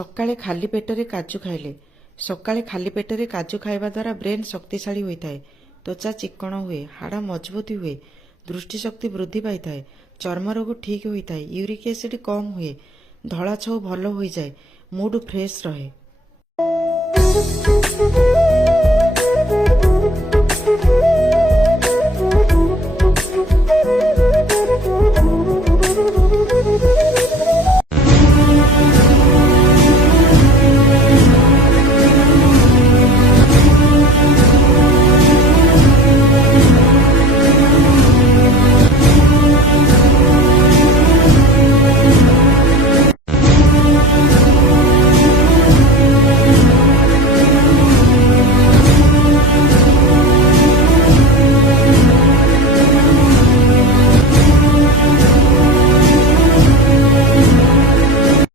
ସକାଳେ ଖାଲି ପେଟରେ କାଜୁ ଖାଇଲେ। ସକାଳେ ଖାଲି ପେଟରେ କାଜୁ ଖାଇବା ଦ୍ୱାରା ବ୍ରେନ୍ ଶକ୍ତିଶାଳୀ ହୋଇଥାଏ, ତ୍ୱଚା ଚିକ୍କଣ ହୁଏ, ହାଡ଼ ମଜବୁତ ହୁଏ, ଦୃଷ୍ଟିଶକ୍ତି ବୃଦ୍ଧି ପାଇଥାଏ, ଚର୍ମରୋଗ ଠିକ୍ ହୋଇଥାଏ, ୟୁରିକ୍ ଏସିଡ୍ କମ୍ ହୁଏ, ଧଳା ଛଉ ଭଲ ହୋଇଯାଏ, ମୁଡ୍ ଫ୍ରେଶ୍ ରହେ।